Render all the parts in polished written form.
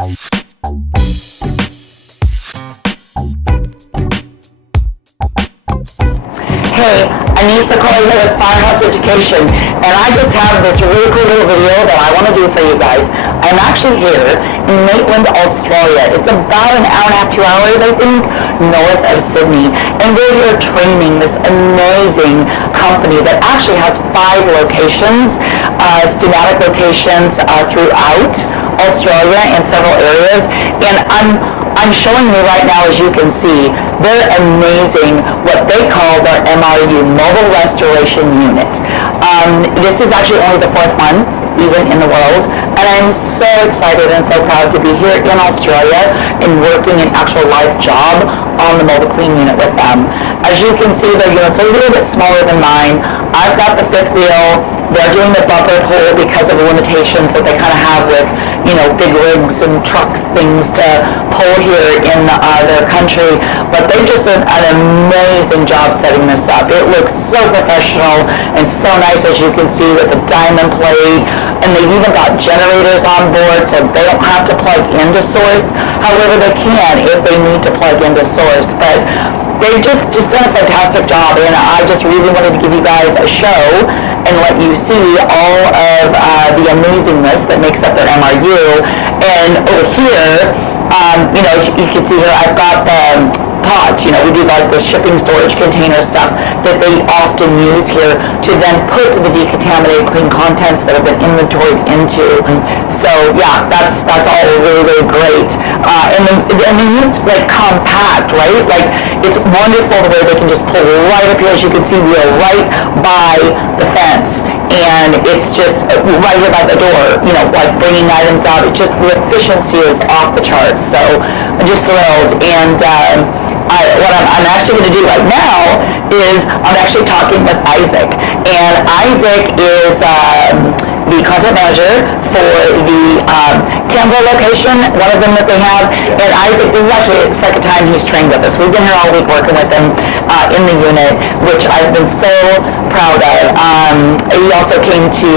Hey, Anissa Coley here with Firehouse Education, and I just have this really cool little video that I want to do for you guys. I'm actually here in Maitland, Australia. It's about an hour and a half, 2 hours, I think, north of Sydney, and we're here training this amazing company that actually has 5 locations, schematic locations throughout Australia and several areas, and I'm showing you right now, as you can see, they're amazing, what they call their MRU, Mobile Restoration Unit. This is actually only the 4th one, even in the world, and I'm so excited and so proud to be here in Australia and working an actual live job on the Mobile Clean Unit with them. As you can see, their unit's a little bit smaller than mine. I've got the 5th wheel. They're doing the bumper pull because of the limitations that they kind of have with, big rigs and trucks, things to pull here in their country. But they just did an amazing job setting this up. It looks so professional and so nice, as you can see, with the diamond plate. And they've even got generators on board, so they don't have to plug into source. However, they can if they need to plug into source. But they've just done a fantastic job, and I just really wanted to give you guys a show and let you see all of the amazingness that makes up their MRU. And over here, you can see here, I've got the pods, we do like the shipping storage container stuff that they often use here to then put the decontaminated clean contents that have been inventoried into. So yeah, that's all really, really great. And the unit's like compact, right? Like, it's wonderful the way they can just pull right up here. As you can see, we are right by the fence, and it's just right here by the door, like bringing items out. It's just, the efficiency is off the charts. So I'm just thrilled. And what I'm actually going to do right now is I'm actually talking with Isaac, and Isaac is the content manager for the Canberra location, one of them that they have. And Isaac, this is actually the 2nd time he's trained with us. We've been here all week working with him in the unit, which I've been so proud of. He also came to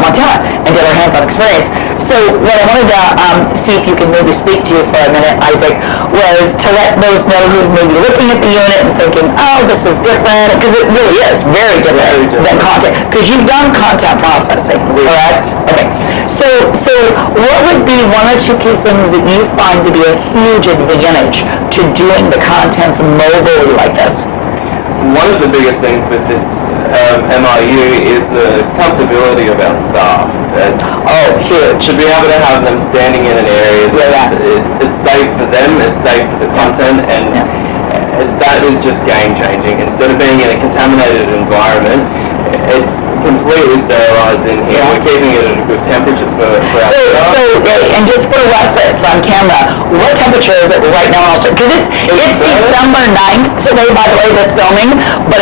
Montana and did our hands-on experience. So what I wanted to see if you can maybe speak to you for a minute, Isaac, was to let those know who's maybe looking at the unit and thinking, oh, this is different, because it really is very different than content, because you've done content processing, correct? Okay. So what would be 1 or 2 key things that you find to be a huge advantage to doing the contents mobily like this? One of the biggest things with this MRU is the comfortability of our staff. Huge. To be able to have them standing in an area that it's safe for them, it's safe for the content, and that is just game changing. Instead of being in a contaminated environment, it's completely sterilized in here. We're keeping it at a good temperature for our staff. And just for reference on camera, what temperature is it right now in Australia? Because it's December 9th today, by the way, this filming, but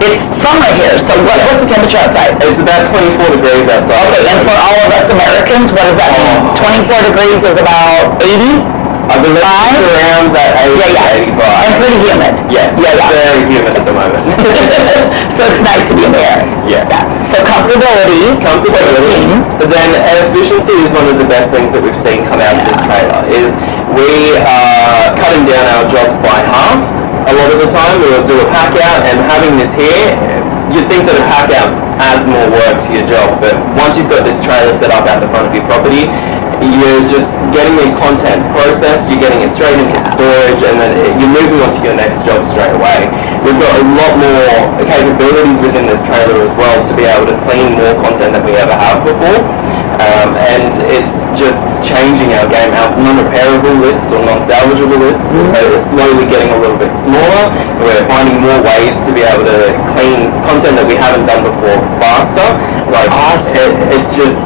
it's summer here. So what's the temperature outside? It's about 24 degrees outside. Okay, and for all of us Americans, what does that mean? 24 degrees is about 80? I believe it's around that 80 to 85. And pretty humid. Yes, very humid at the moment. So it's nice to be in the air. Yes. Yeah. So comfortability for the team. But then efficiency is one of the best things that we've seen come out of this trailer, is we are cutting down our jobs by half. A lot of the time we'll do a pack out, and having this here, you'd think that a pack out adds more work to your job, but once you've got this trailer set up at the front of your property, you're just getting the content processed, you're getting it straight into storage, and then you're moving on to your next job straight away. We've got a lot more capabilities within this trailer as well to be able to clean more content than we ever have before. And it's just changing our game. Our non-repairable lists or non-salvageable lists are slowly getting a little bit smaller. We're finding more ways to be able to clean content that we haven't done before faster. It's just...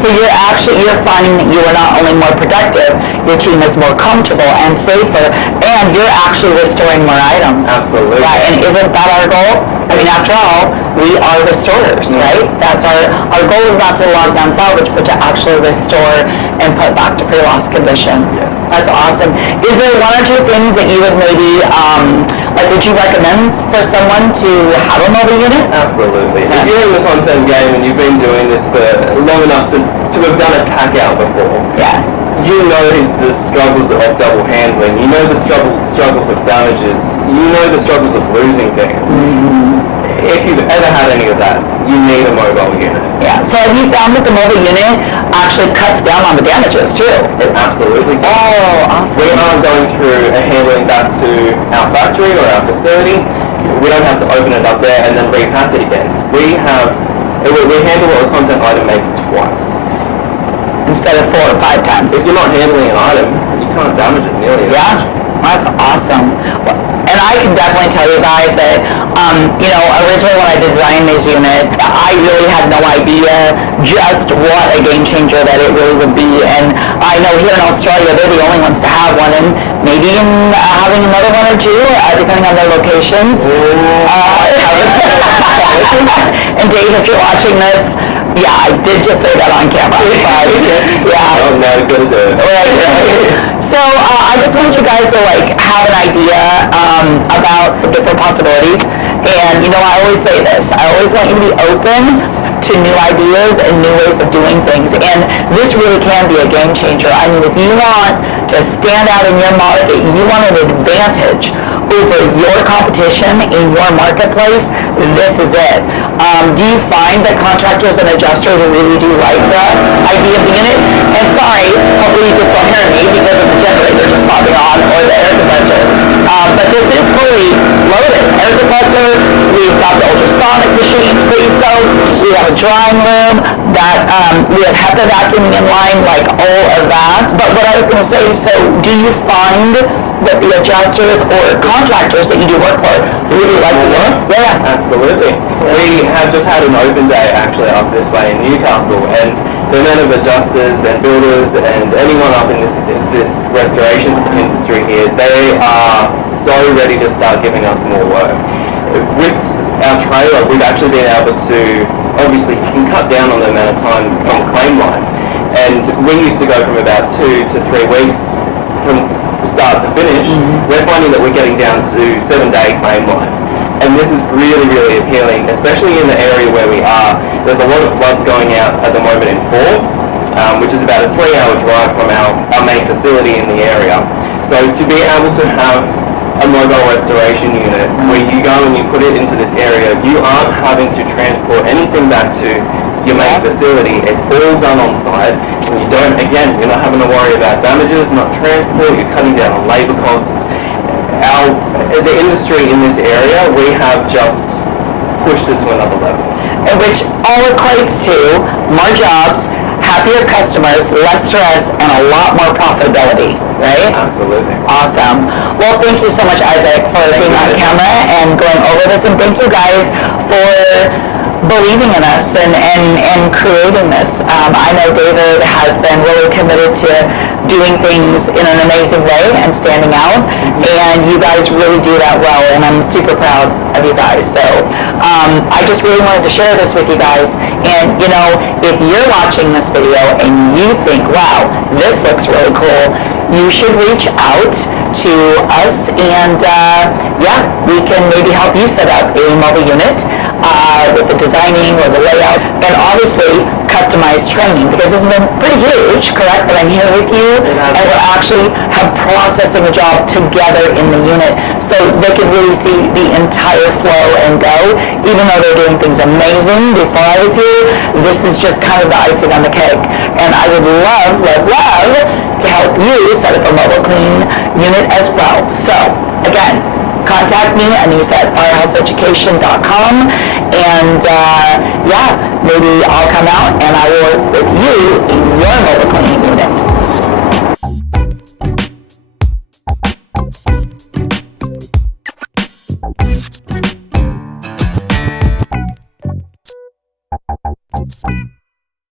So you're finding that you are not only more productive, your team is more comfortable and safer, and you're actually restoring more items. Absolutely. Right, and isn't that our goal? I mean, after all, we are restorers, right? That's our goal is not to log down salvage, but to actually restore and put back to pre-loss condition. Yes. That's awesome. Is there 1 or 2 things that you would maybe, would you recommend for someone to have a mobile unit? Absolutely. If you're in the content game and you've been doing this for long enough to have done a pack out before, you know the struggles of double handling, you know the struggles of damages, you know the struggles of losing things. If you've ever had any of that, you need a mobile unit. Yeah. So have you found that the mobile unit actually cuts down on the damages too? It absolutely does. Oh, awesome. We aren't going through a handling back to our factory or our facility. We don't have to open it up there and then repack it again. We handle a content item maybe twice. Instead of 4 or 5 times. If you're not handling an item, you can't damage it nearly as Yeah, much. that's awesome. And I can definitely tell you guys that, originally when I designed this unit, I really had no idea just what a game changer that it really would be. And I know here in Australia, they're the only ones to have one, and maybe having another one or two, depending on their locations. And Dave, if you're watching this, yeah, I did just say that on camera. But, yeah. Oh, now he's going to do it. Right. So I just want you guys to have an idea about some different possibilities. And I always say this. I always want you to be open to new ideas and new ways of doing things. And this really can be a game changer. I mean, if you want to stand out in your market, you want an advantage over your competition in your marketplace, this is it. Do you find that contractors and adjusters really do like the idea of the unit? And sorry, hopefully you can still hear me because of the generator just popping on or the air compressor. But this is fully loaded. Air compressor, we've got the ultrasonic machine, so we have a drying room, that we have HEPA vacuuming in line, all of that. But what I was going to say, so do you find that the adjusters or contractors that you do work for really like the unit? Yeah. Absolutely. We have just had an open day actually up this way in Newcastle, and the amount of adjusters and builders and anyone up in this restoration industry here, they are so ready to start giving us more work. With our trailer, we've actually been able to, obviously you can cut down on the amount of time on claim life, and we used to go from about 2 to 3 weeks from start to finish. We're finding that we're getting down to 7-day claim life. And this is really, really appealing, especially in the area where we are. There's a lot of floods going out at the moment in Forbes, which is about a 3-hour drive from our main facility in the area. So to be able to have a mobile restoration unit where you go and you put it into this area, you aren't having to transport anything back to your main facility. It's all done on site. And you're not having to worry about damages, not transport, you're cutting down on labor costs. The industry in this area, we have just pushed it to another level. Which all equates to more jobs, happier customers, less stress, and a lot more profitability, right? Absolutely. Awesome. Well, thank you so much, Isaac, for being on camera and going over this, and thank you guys for believing in us and creating this. I know David has been really committed to doing things in an amazing way and standing out, and you guys really do that well, and I'm super proud of you guys. So I just really wanted to share this with you guys. And if you're watching this video and you think, wow, this looks really cool, you should reach out to us, and we can maybe help you set up a mobile unit with the designing or the layout, and obviously customized training, because this has been pretty huge, correct? That I'm here with you, and we're actually processing a job together in the unit, so they can really see the entire flow and go. Even though they're doing things amazing before I was here, this is just kind of the icing on the cake. And I would love to help you set up a mobile clean unit as well. So again, contact me, Anissa@firehouseeducation.com, and maybe I'll come out and I will work with you